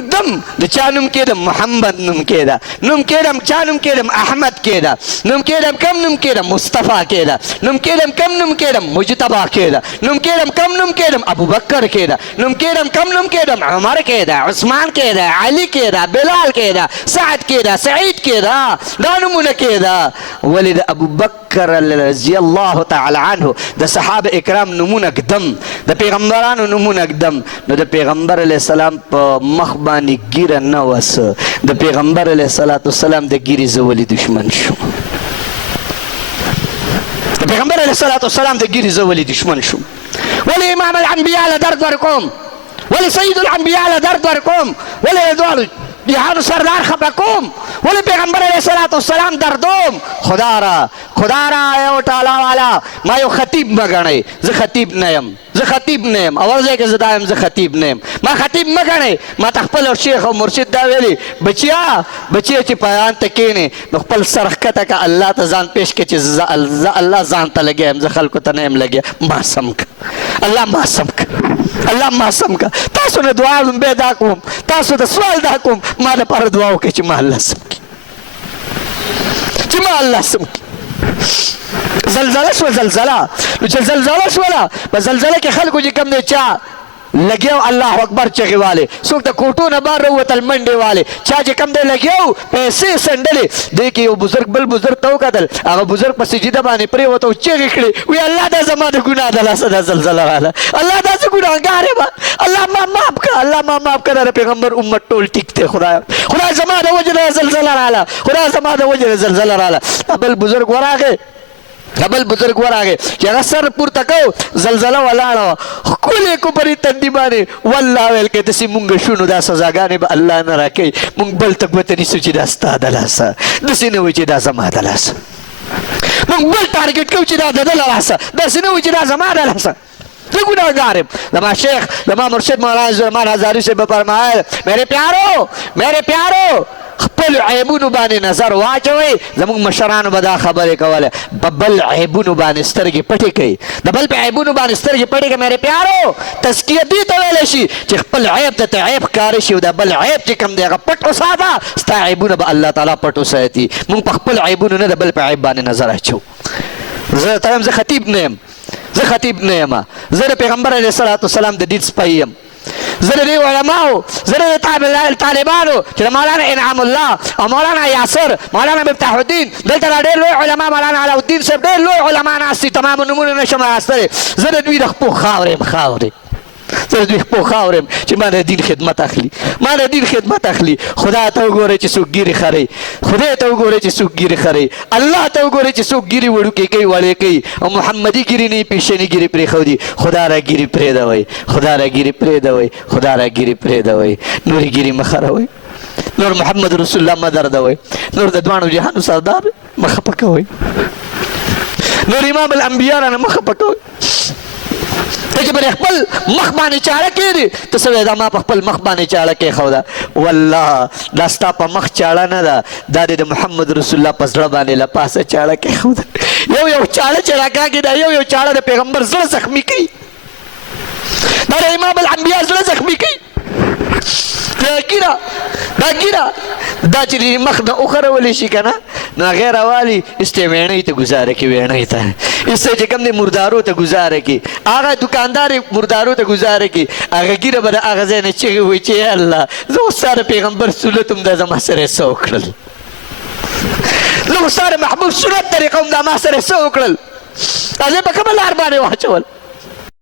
دم د چا نوم کېدم محمد نوم کېده نوم کېدم چا نوم کېدم احمد کېده نوم کېدم کم نوم کېدم مصطفی کېده نوم کېدم کم نوم کېدم مجتبی کېده نوم کېدم کم نوم کېدم ابوبکر کېده نوم کېدم کم نوم کېدم عمر کېده عثمان کېده علي کېده بلال کېده سعد کېده سعید کېده دا نومونه کېده ولې د ابوبکر رضی الله تعالی عنه د صحابه اکرام نومونه ږدم د پیغمبرانو نومونه ږدم نو د پیغمبر علیه السلام په مخ باندې ګیره نه وسه د پیغمبر علیه السلام د ګیرې زه ولې دشمن شوم د پیغمبر علیه السلام د ګیرې زه ولې دشمن شوم ولې امام الانبیا له درد ورکوم ولې سید الانبیا له درد ورکوم ولې دواړو جهانو سردار خفه کوم ولې پیغمبر علیه السلام دردوم خدا را یو ټاله والا ما یو خطیب مه ګڼئ زه خطیب نه یم اول ځای کې زه دا یم زه خطیب نه یم ما خطیب مه ګڼئ ما ته خپل شیخ او مرشد دا ویلي بچیا چې بیان ته کښېنې نو خپل سر ښکته کړه الله ته ځان پیش کړه چې زه الله ځان ته لګیا یم زه خلکو ته نه یم لګیا ما سم کړه الله ما سم کړه تاسو نه دعا لومبی دا کوم تاسو د سوال دا کوم ما لپاره دعا وکړئ چې ما الله سم کړي زلزله شوه نو چې زلزله شوله په زلزله کې خلکو چې کوم دی چا لګیو الله اکبر چغې والے څوک د کوټو نه بهر راووتل منډې والے چا چې کوم دی لګیو پیسې سنډلې دی کې یو بزرګ بل بزرګ ته وکتل هغه بزرګ په سجده باندې پرېوته او چغې کړې وی الله دا زما د ګناه د لاسه دا زلزله راغله الله دا زه ګناهګار یم الله ما معاف کړه د پیغمبر امت ټول ټیک دی خدای زما د وجې نه زلزله راغله بل بزرګ ورغی چې هغه سر پورته کو زلزله ولاړه وه ښکلې کو پرې تندي باندې والله ویل که داسې مونږ شونو دا سزاګانې به الله نه راکوي مونږ بل ته ګوته نیسو چې دا ستا د لاسه داسې نه وي چې دا زما د لاسه مونږ بل ټارګېټ کوو چې دا د ده له لاسه داسې نه وي چې دا زما د لاسه زه ګناهګار یم زما شیخ زما مرشد مولانا زلمان هزاري صاحب به فرمایل میرے پیارو خپل عیبونو باندې نظر واچوئ زموږ مشرانو به دا خبرې کوله په بل عیبونو باندې سترګې پټې کوي د بل په عیبونو باندې سترګې پټې کوي میرے پیارو تزکیه دې ته ویلی شي چې خپل عیب ته عیب ښکاره شي او د بل عیب چې کوم دی هغه پټ وساته ستا عیبونه به الله تعالی پټ وساتي موږ په خپل عیبونو نه د بل په عیب باندې نظر اچو زه ته یم زه خطیب نه یم زه د پیغمبر علیه السلام د دین سپی یم زه د دې علماو زه د طالبانو چې د مولانا انعام الله او مولانا یاسر مولانا مفتاح الدین دلته دا ډېر لوی علما مولانا علاءالدین صاحب ډېر لوی علما ناست دي تمام نومونه نشم راستلی زه د دوی د خپو خاورې یم چې ما د دین خدمت اخلي خدا ته وګورئ چې څوک ګیرې خرئ الله ته وګورئ چې څوک ګیرې وړوکې کوي وړې کوي او محمدي ګیرې نه پیشني ګیرې پرېښودي خدا را ګیرې پرېږدوئ نورې ګیرې مه خروئ نور محمد رسول الله مه دردوئ نور د دواړو جهانو سردار مه خفه کوئ نور امام الانبیا رانه مه خفه کوئ ته چې پر خپل مخ باندې چاړه کېږي ته څه وایې دا ما په خپل مخ باندې چاړه کېښوده والله دا ستا په مخ چاړه نه ده دا دې د محمد رسول الله په زړه باندې له پاسه چاړه کېښوده یو چاړه چې راکاږي دا یو چاړه د پیغمبر زړه زخمي کوي دا د امام الانبیا زړه زخمي کوي دا ګیره دا چې مخ نه وخرولی شي که نه نو هغې راوالي ایسته ویڼۍ ته ګزاره کړي ایسته چې کوم دی مردارو ته ګزاره کړي هغه دوکاندار مردارو ته ګزاره کړي هغه ګیره به د هغه ځای نه چغې وایي چې ای الله زه خو ستا د پیغمبر سنت هم دا زما سره یې څه وکړل زه خو ستا د محبوب سنت طریقه هم دا ما سره یې څه وکړل هغې په کومه لار باندې واچول